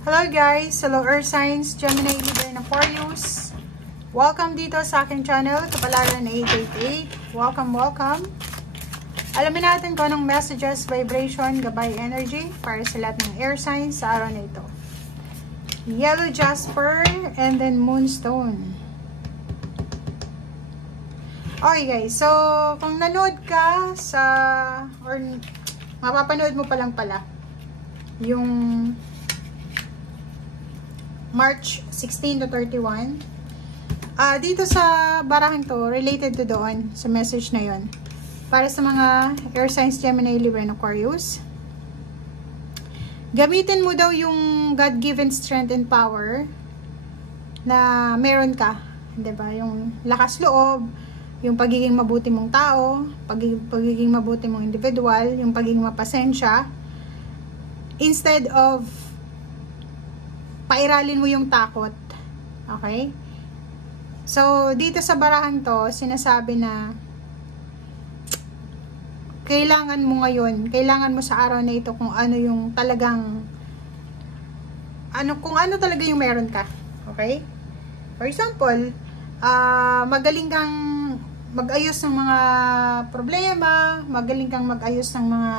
Hello guys! Hello Earth Signs, Gemini, Libra, and Aquarius. Welcome dito sa aking channel, Kapalaran 888. Welcome! Alamin natin kung anong messages, vibration, gabay, energy para sa lahat ng Air Signs sa araw na ito. Yellow Jasper and then Moonstone. Okay guys, so kung nanood ka sa, or mapapanood mo pa lang pala, yung March 16 to 31. Dito sa barahang to, related to doon, sa message na yon. Para sa mga Air Signs, Gemini, Libra, and Aquarius. Gamitin mo daw yung God-given strength and power na meron ka. Diba? Yung lakas loob, yung pagiging mabuti mong tao, pagiging mabuti mong individual, yung pagiging mapasensya. Instead of pairalin mo yung takot. Okay? So, dito sa barahang to, sinasabi na kailangan mo ngayon, kailangan mo sa araw na ito kung ano yung talagang kung ano talaga yung meron ka. Okay? For example, magaling kang mag-ayos ng mga problema, magaling kang mag-ayos ng mga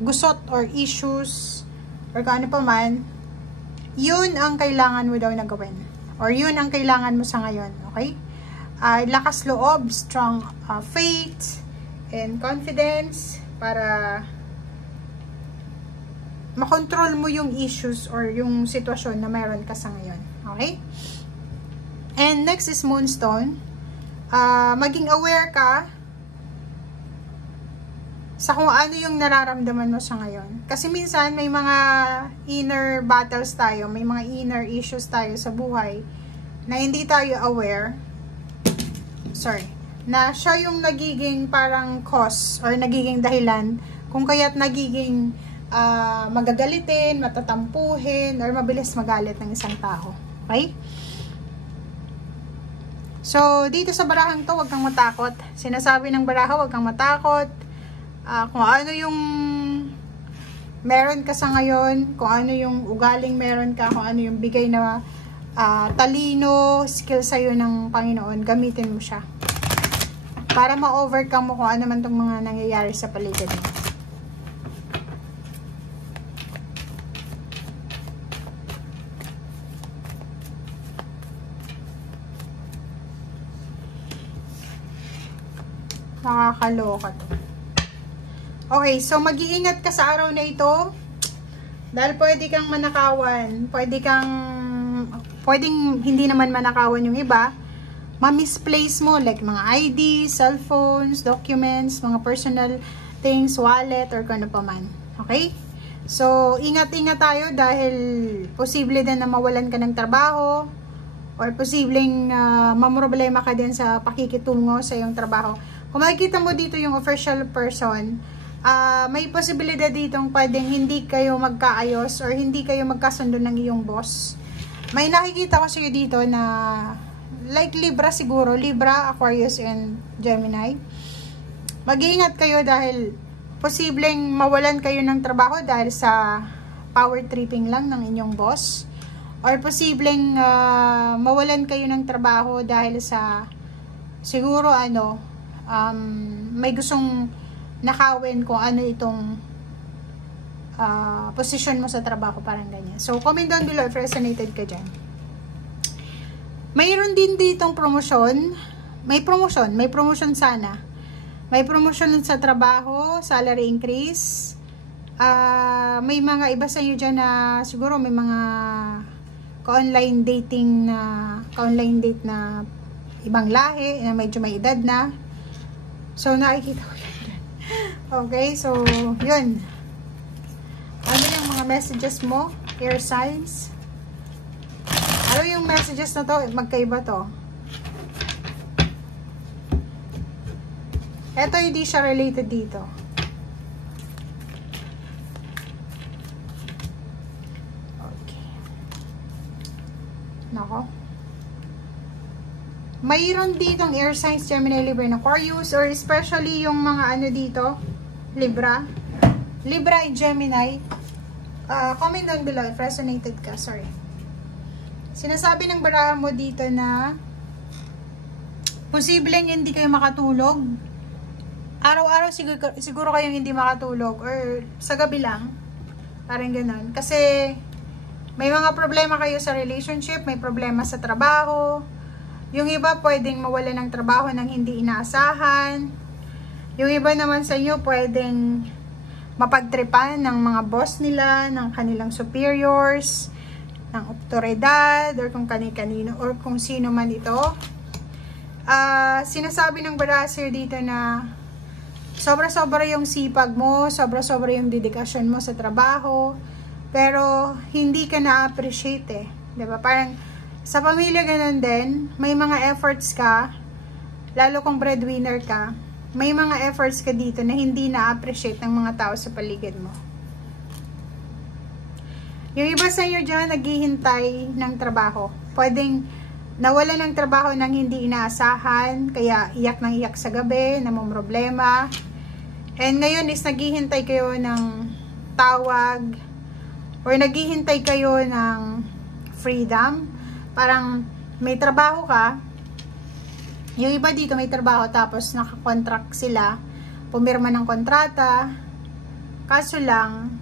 gusot or issues or kung ano pa man. Yun ang kailangan mo daw na gawin. Or yun ang kailangan mo sa ngayon. Okay? Lakas loob, strong faith, and confidence para makontrol mo yung issues or yung sitwasyon na mayroon ka sa ngayon. Okay? And next is Moonstone. Maging aware ka sa kung ano yung nararamdaman mo sa ngayon. Kasi minsan may mga inner battles tayo, may mga inner issues tayo sa buhay na hindi tayo aware. Na siya yung nagiging parang cause or nagiging dahilan kung kaya't nagiging magagalitin, matatampuhin, or mabilis magalit ng isang tao. Okay? So, dito sa barahang to, huwag kang matakot. Sinasabi ng baraha, huwag kang matakot. Kung ano yung meron ka sa ngayon, kung ano yung ugaling meron ka, kung ano yung bigay na talino, skill sa'yo ng Panginoon, gamitin mo siya. Para ma-overcome mo kung ano man itong mga nangyayari sa paligid mo. Nakakaloka to. Okay, so mag-iingat ka sa araw na ito dahil pwede kang manakawan, pwedeng hindi naman manakawan yung iba, ma-misplace mo like mga ID, cellphones, documents, mga personal things, wallet, or kung ano pa man. Okay? So, ingat-ingat tayo dahil posible din na mawalan ka ng trabaho or posibleng mamroblema ka din sa pakikitungo sa iyong trabaho. Kung makikita mo dito yung official person, may posibilidad ditong pwedeng hindi kayo magkaayos or hindi kayo magkasundo ng iyong boss. May nakikita ko sa'yo dito na like Libra siguro, Libra, Aquarius, and Gemini. Mag-iingat kayo dahil posibleng mawalan kayo ng trabaho dahil sa power tripping lang ng inyong boss. Or posibleng mawalan kayo ng trabaho dahil sa siguro may gustong nakawin kung ano itong position mo sa trabaho, parang ganyan. So, comment down below if resonated ka dyan. Mayroon din ditong promosyon. May promotion sana. May promotion sa trabaho, salary increase. May mga iba sa inyo dyan na siguro may mga ka-online dating na ka-online date na ibang lahi na medyo may edad na. So, nakikita ko yun. Okay, so, yun. Ano yung mga messages mo? Air signs. Ano yung messages na to? Magkaiba to. Ito, hindi siya related dito. Okay. Nako. Mayroon ditong Air Signs, Gemini, Libra, and Aquarius, or especially yung mga dito, Libra and Gemini. Comment down below if resonated ka. Sorry. Sinasabi ng baraha mo dito na posibleng hindi kayo makatulog. Araw-araw siguro kayong hindi makatulog or sa gabi lang. Parang ganun. Kasi may mga problema kayo sa relationship, may problema sa trabaho. Yung iba pwedeng mawala ng trabaho nang hindi inaasahan. Yung iba naman sa inyo pwedeng mapagtripan ng mga boss nila, ng kanilang superiors, ng otoridad, or kung kani-kanino, or kung sino man ito. Sinasabi ng barasir dito na sobra-sobra yung sipag mo, sobra-sobra yung dedikasyon mo sa trabaho, pero hindi ka na-appreciate eh. Diba? Parang sa pamilya ganun din, may mga efforts ka, lalo kung breadwinner ka, may mga efforts ka dito na hindi na-appreciate ng mga tao sa paligid mo. Yung iba sa inyo dyan, naghihintay ng trabaho. Pwedeng nawala ng trabaho nang hindi inaasahan, kaya iyak ng iyak sa gabi, namumroblema. And ngayon is naghihintay kayo ng tawag or naghihintay kayo ng freedom. Parang may trabaho ka, yung iba dito may trabaho tapos nakakontract sila, pumirma ng kontrata, kaso lang,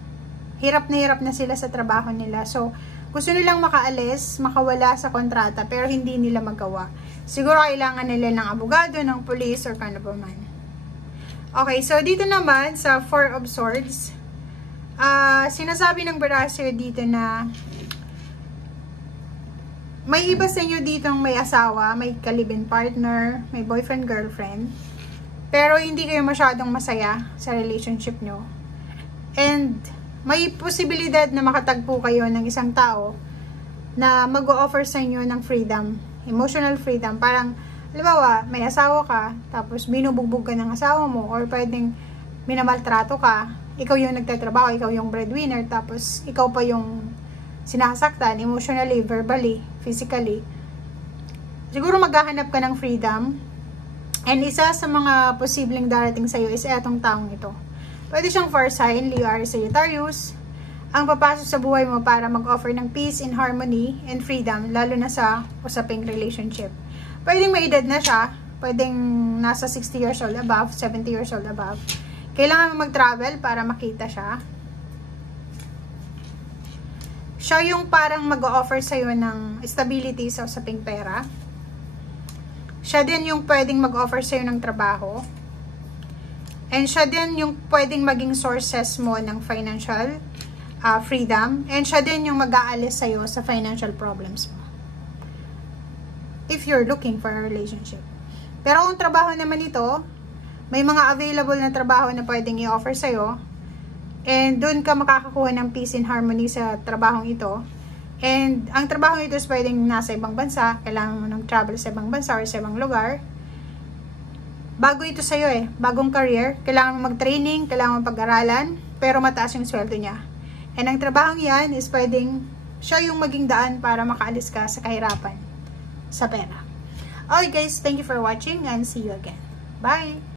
hirap na sila sa trabaho nila. So, gusto nilang makaalis, makawala sa kontrata, pero hindi nila magawa. Siguro kailangan nila ng abogado, ng police, or kano pa man. Okay, so dito naman sa Four of Swords, sinasabi ng barasir dito na may iba sa inyo ditong may asawa, may kalibin partner, may boyfriend, girlfriend, pero hindi kayo masyadong masaya sa relationship nyo. And may posibilidad na makatagpo kayo ng isang tao na mag-o-offer sa inyo ng freedom, emotional freedom. Parang, halimbawa, may asawa ka, tapos binubugbog ka ng asawa mo, or pwedeng minamaltrato ka, ikaw yung nagtatrabaho, ikaw yung breadwinner, tapos ikaw pa yung sinasaktan, emotionally, verbally, physically. Siguro maghahanap ka ng freedom, and isa sa mga posibleng darating sa'yo is etong taong ito. Pwede siyang fire sign, Leo, Aries, Sagittarius, ang papasok sa buhay mo para mag-offer ng peace and harmony and freedom, lalo na sa usaping relationship. Pwedeng may edad na siya, pwedeng nasa 60 years old above, 70 years old above. Kailangan mo mag-travel para makita siya. Siya yung parang mag-o-offer sa'yo ng stability sa usaping pera. Siya din yung pwedeng mag-offer sa'yo ng trabaho. And siya din yung pwedeng maging sources mo ng financial freedom. And siya din yung mag-aalis sa'yo sa financial problems mo, if you're looking for a relationship. Pero kung trabaho naman ito, may mga available na trabaho na pwedeng i-offer sa'yo. And doon ka makakakuha ng peace and harmony sa trabahong ito. And ang trabaho ito is pwedeng nasa ibang bansa, kailangan mo ng travel sa ibang bansa or sa ibang lugar. Bago ito sa'yo eh, bagong career, kailangan mo mag-training, kailangan mo pag-aralan, pero mataas yung sweldo niya. And ang trabahong yan is pwedeng siya yung maging daan para makaalis ka sa kahirapan sa pera. Okay guys, thank you for watching and see you again. Bye!